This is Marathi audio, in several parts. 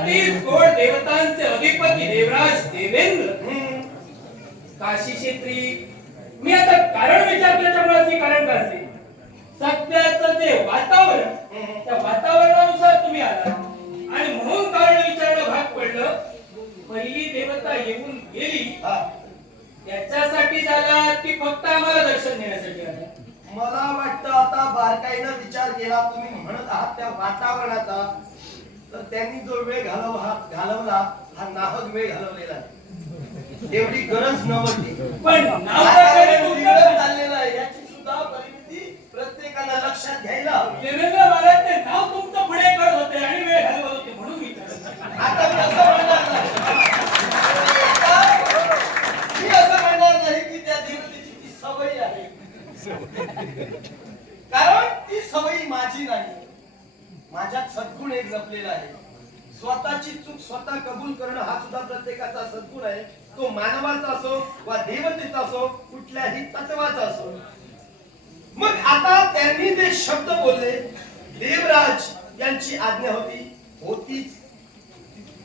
36 कोट देवतांचे अधिपती देवराज देवेंद्र काशी क्षेत्री. मी आता कारण विचारल्याच्यामुळे असे कारण का असेल? सध्याचं जे वातावरण त्या वातावरणानुसार तुम्ही आला आणि म्हणून कारण विचारणं भाग पडलं. पहिली देवता येऊन गेली त्याच्यासाठी झाला की फक्त आम्हाला दर्शन देण्यासाठी आला? मला वाटतं आता बारकाईनं विचार केला तुम्ही म्हणत आहात त्या वातावरणाचा, तर त्यांनी जो वेळ घालवला हा नाहक वेळ घालवलेला आहे. एवढी गरज नव्हती, पण चाललेलं आहे याची सुद्धा परिमिती प्रत्येकाला लक्षात घ्यायला हवी. देवेंद्र महाराज ते नाव तुमचं पुढे करत होते आणि वेळ घालवत होते म्हणून विचारलं. आता मी असं म्हणणार नाही की त्या देवतेची ती सवय आहे, कारण ती सवय माझी नाही. माझ्यात सद्गुण एक लपलेला आहे. स्वतःची चूक स्वतः कबूल करणं हा सुद्धा प्रत्येकाचा सद्गुण आहे. तो मानवाचा असो वा देवतेचा असो कुठल्याही तत्वाचा असो. मग आता त्यांनी जे शब्द बोलले देवराज यांची आज्ञा होतीच,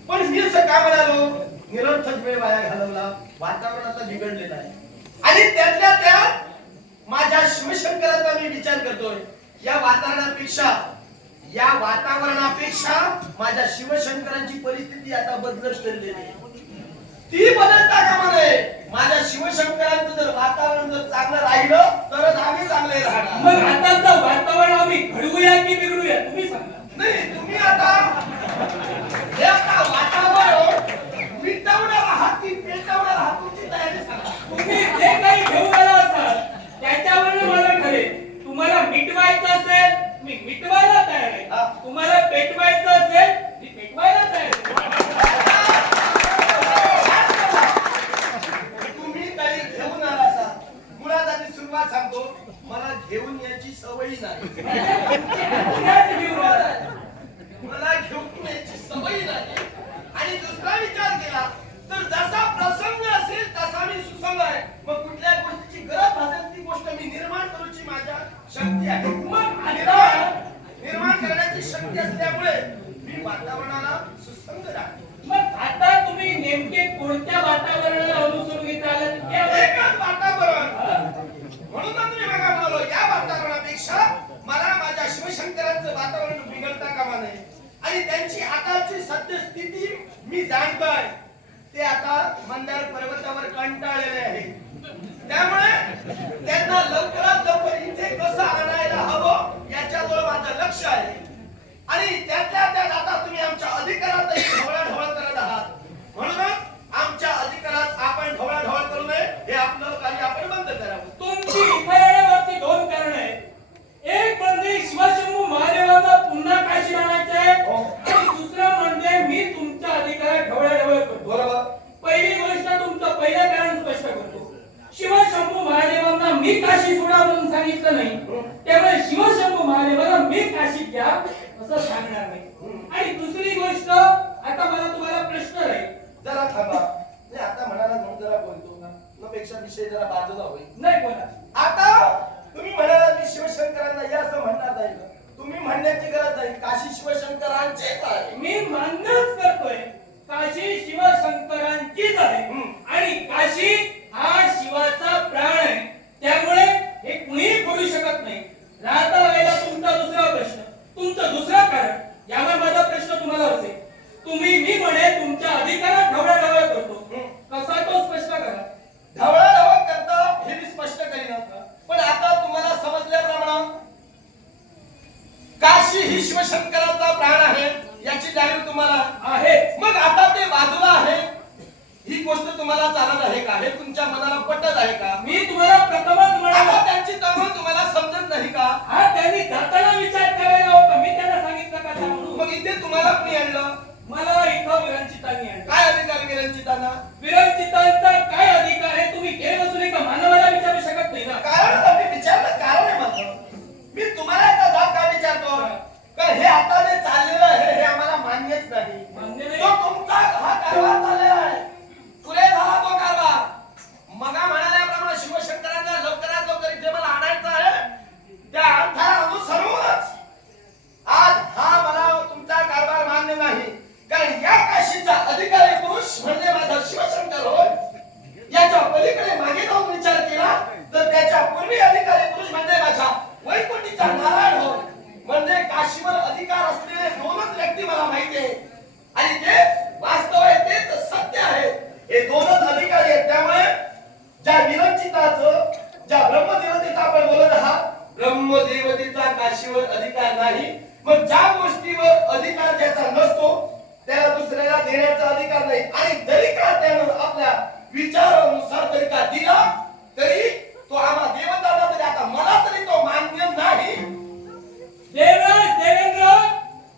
पण मी असं का म्हणालो? निरर्थक वेळ वाया घालवला, वातावरण आता बिघडलेलं आहे. आणि त्यातल्या त्यात माझ्या शिवशंकराचा मी विचार करतोय. या वातावरणापेक्षा माझ्या शिवशंकरांची परिस्थिती आता बदलत चाललेली आहे. ती बदलता कामा नये. माझ्या शिवशंकरांचं जर वातावरण जर चांगलं राहिलं तरच आम्ही चांगले राहणार. मग आताचं वातावरण आम्ही घडवूया की बिघडूया तुम्ही सांगा. नाही, तुम्ही आता हे वातावरण मिटवणार आहात की पेटवणार आहात तुमची तयारी सांगा. तुम्ही जे काही घेऊन आला असाल त्याच्यावर मला ठरेल. तुम्हाला मिटवायचं असेल मी मिटवायला तयार आहे, तुम्हाला पेटवायचं असेल मी पेटवायला तयार आहे. तुम्ही काही घेऊन आला असाल. मुळात आधी सुरुवात सांगतो, मला घेऊन यायची सवय नाही. मला घेऊन यायची सवय नाही. आणि दुसरा विचार केला तर जसा प्रसंग असेल तसा मी सुसंग आहे. मग कुठल्या गोष्टीची गरज भासेल ती गोष्ट मी निर्माण करूची माझ्या शक्ती आहे. मग निर्माण करण्याची शक्ती असल्यामुळे मी वातावरणाला सुसंग राखतो. मग आता तुम्ही नेमके कोणत्या वातावरणाला अनुसरून घेत आलात? एकच वातावरण. म्हणून तुम्ही बघा म्हणालो या वातावरणापेक्षा मला माझ्या शिवशंकरांचं वातावरण बिघडता कामा नये. आणि त्यांची आताची सद्यस्थिती मी जाणतोय. ते आता मंदार पर्वतावर कंटाळलेले आहे. त्यामुळे त्यांना लवकरात लवकर इथे कसं आणायला हवं याच्यावर माझं लक्ष आहे. आणि त्यातल्या त्यात आता तुम्ही आमच्या अधिकारात ढवळाढवळ करत आहात. म्हणूनच आमच्या अधिकारात आपण ढवळाढवळ करू नये. हे आपलं कार्य आपण बंद करावं. तुमची इथे येण्यामागची दोन कारण आहेत. एक म्हणजे शिवशंभू महादेवांना पुन्हा काशी आणायचं आहे आणि दुसरं म्हणजे मी तुमच्या अधिकारात ढवळाढवळ करतो. बरोबर. पहिली गोष्ट तुमचं पहिलं कारण स्पष्ट करतो. शिवशंभू महादेवांना मी काशी सोडा म्हणून सांगितलं नाही, त्यामुळे शिवशंभू महादेवांना मी काशीत घ्या असं सांगणार नाही. आणि दुसरी गोष्ट आता मला तुम्हाला प्रश्न राहील. जरा थांबा. नाही आता म्हणाला म्हणून जरा बोलतो ना पेक्षा विषय जरा बाजूला होईल. नाही बोला. आता तुम्ही म्हणाला मी शिवशंकरांना या असं म्हणणार नाही. तुम्ही म्हणण्याची गरज नाही. काशी शिवशंकरांचेच आहे. मी मान्यच करतोय काशी शिवशंकरांचीच आहे. आणि काशी हा शिवाचा प्राण आहे. त्यामुळे हे कुणीही फोडू शकत नाही. राहता वेळेला तुमचा दुसरा प्रश्न, तुमचं दुसरं कारण, यावर माझा प्रश्न तुम्हाला असेल. तुम्ही मी म्हणे तुमच्या अधिकारात ढवळाढवळ करतो, कसा तो स्पष्ट करा. ढवळाढवळ करता हे मी स्पष्ट करीन. पण आता तुम्हाला समजल्याप्रमाणे काशी ही शिवशंकराचा प्राण आहे याची जाणीव तुम्हाला आहे. मग आता ते बाजूला आहे ही गोष्ट तुम्हाला चालत आहे का? हे तुमच्या मनाला पटत आहे का? मी तुम्हाला प्रथमच म्हणालो त्यांची तळमळ तुम्हाला समजत नाही का? हा त्यांनी जाताना विचार करायला होता. मी त्यांना सांगितलं का म्हणून. मग इथे तुम्हाला कोणी आणलं? मला इथं विरंचितांनी आणलं. काय अधिकार विरंचितांना? विरंचितांचा काय अधिकार आहे तुम्ही केवळ बसून एका मानवाला विचारू शकत नाही ना. कारण मी विचारलं कारण आहे माझं. मी तुम्हाला एका जाब काय विचारतो कारण हे आता जे चाललेलं आहे हे आम्हाला मान्यच नाही. मान्य नाही. तो तुमचा हा कारभार चाललेला आहे. पुरे झाला तो कारभार. मगा म्हणाल्याप्रमाणे शिवशंकरांना लवकरात लवकर इथे मला आणायचं आहे. त्या अर्थाला अनुसरूनच आज हा मला तुमचा कारभार मान्य नाही. कारण या दुसऱ्याला देण्याचा अधिकार नाही. आणि जरी का त्यानं आपल्या विचारानुसार जरी का दिला तरी तो आम्हा देवतांना तरी आता मला तरी तो मान्य नाही. देवराज देवेंद्र,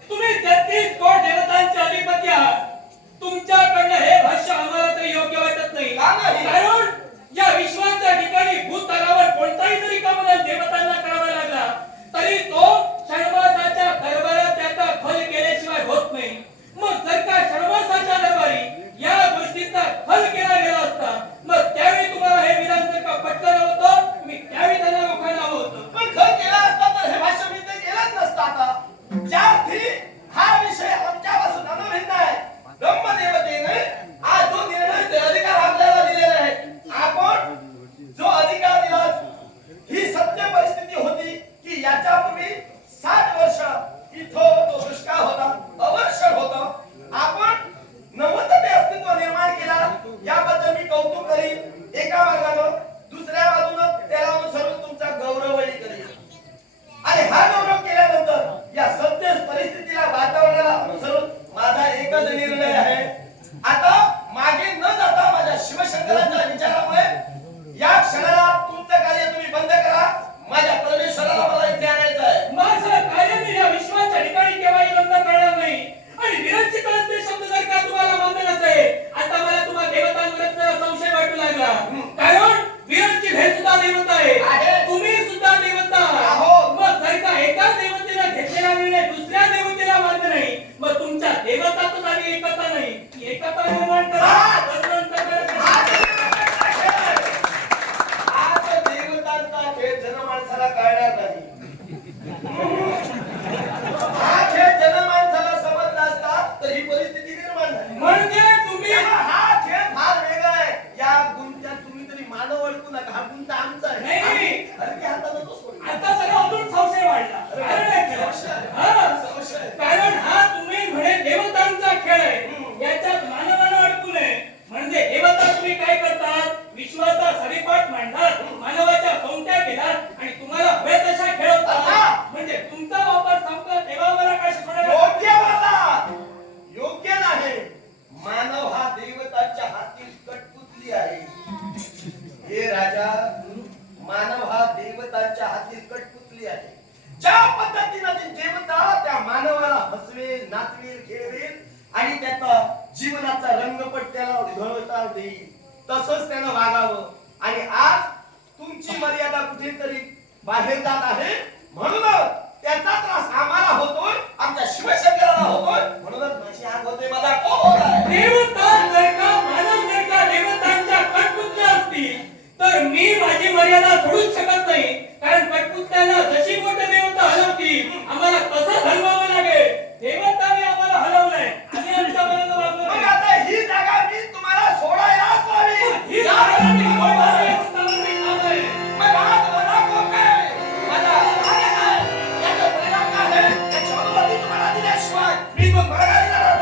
तुम्ही 33 कोट देवतांचे अधिपती आहात. तुमच्याकडनं हे भाष्य आम्हाला तरी योग्य वाटत नाही. का नाही? कारण या विश्वाच्या ठिकाणी भूतलावर कोणताही जरी काम देवतांना करावा लागला तरी तो षण्मासाच्या दरबारात त्याचा खल केल्याशिवाय होत नाही. मग जर का षण्मासाच्या दरबारी या गोष्टीचा खल केला गेला असता, मग त्यावेळी तुम्हाला हे विधान जर का पटलं होतं, मी त्यावेळी त्यांना रोखायला हवं होतं. पण खर केला असता तर हे भाष्य मी ते केलंच नसतं. आता ज्या अर्थी हा विषय आमच्यापासून अनभिन्न आहे, ब्रह्मदेवतेने हा जो निर्णय ते अधिकार आपल्याला दिलेला आहे, आपण जो अधिकार दिला, ही सत्य परिस्थिती होती की याच्यापूर्वी 60 वर्ष इथं तो दुष्काळ होता, अवर्षण होतं. आपण नवते अस्तित्व निर्माण केला, याबद्दल मी कौतुक करीन एका मार्गानं. दुसऱ्या बाजूनं त्याला अनुसरून तुमचा गौरवही करीन. आणि हा गौरव केल्यानंतर या सत्य परिस्थितीला, वातावरणाला अनुसरून माझा एकच निर्णय आहे. आता मागे न जाता माझ्या शिवशंकराच्या विचारामुळे या क्षणाला तुमचं कार्य तुम्ही बंद करा. माझ्या परमेश्वराला मला इथे आणायचं आहे. माझं कार्य मी या विश्वाच्या ठिकाणी केव्हाही बंद करणार नाही. आणि विरंचिकांचे शब्द जर का तुम्हाला मान्य नसेल, आता मला तुम्हा देवतांवरच संशय वाटू लागला. कारण विरंचिक हे सुद्धा देवता आहे, तुम्ही सुद्धा देवता आहोत. मग जर का एका देवतेला घेतलेला निर्णय दुसऱ्या देवतेला मान्य नाही, मग तुमच्या देवतातच आणि एकता नाही. एकता निर्माण करा. आज देवतांचा खेळ जनमानसाला कळणार नाही. हा खेळ जनमानसाला समजला असता तर ही परिस्थिती निर्माण झाली. म्हणजे तुम्ही हा खेळ फार वेगळा आहे. या गुंत्यात तुम्ही तरी मानव ओळखू नका. हा गुंता आमचा आहे. नाही. अरे ते हातानं तो सोडला. आता जरा अजून संशय वाढला. कारण आहे खेळ. कारण हा तुम्ही म्हणे देवतांचा खेळ आहे, याच्यात मानवाला अडकू नये. म्हणजे देवता तुम्ही काय करतात, विश्वाचा सरीपाठ मांडतात, मानवाच्या संख्या केलात आणि तुम्हाला हवे तशा खेळवतात. म्हणजे तुमचा वापर संपला तेव्हा मला काय शिकवणार? योग्य बोलला. योग्य नाही. मानव हा देवतांच्या हातील कठपुतली आहे. हे राजा, मानव हा देवतांच्या हातील कठपुतली आहे. ज्या पद्धतीने ती देवता त्या मानवाला हसवेल, नाचवेल, खेळवेल आणि त्याचा जीवनाचा रंगपट त्याला उधळवता देईल, तसंच त्यानं वागावं. आणि आज तुमची मर्यादा कुठेतरी बाहेर जात आहे, म्हणूनच त्याचा त्रास आम्हाला होतोय, आमच्या शिवशंकराला होतोय. म्हणूनच माझी आग होते, माझा कोप होत आहे. देवता जर का मानव जर का देवतांच्या कठपुतल्या असतील तर मी माझी मर्यादा सोडूच शकत नाही. कारण कठपुतल्याला जशी मोठे देवता हलवतील, आम्हाला तसंच हलवावं लागेल. देवताने आम्हाला हलवलंय आणि आमच्या मर्यादा वागवल्या. मग आता ही जागा मी तुम्हाला सोडायलाच हवी. ही जागा मी सोडणार आहे. मग आज माझा कोप काय, माझा राग काय, याचा परिणाम काय आहे, याची अनुमती तुम्हाला दिल्याशिवाय मी तो माघारी जाणार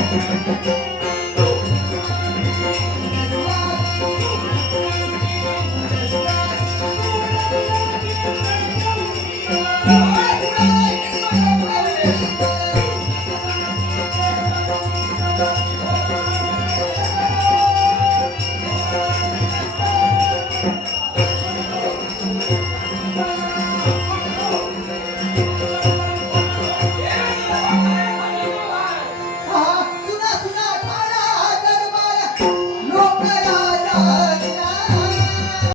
Thank you.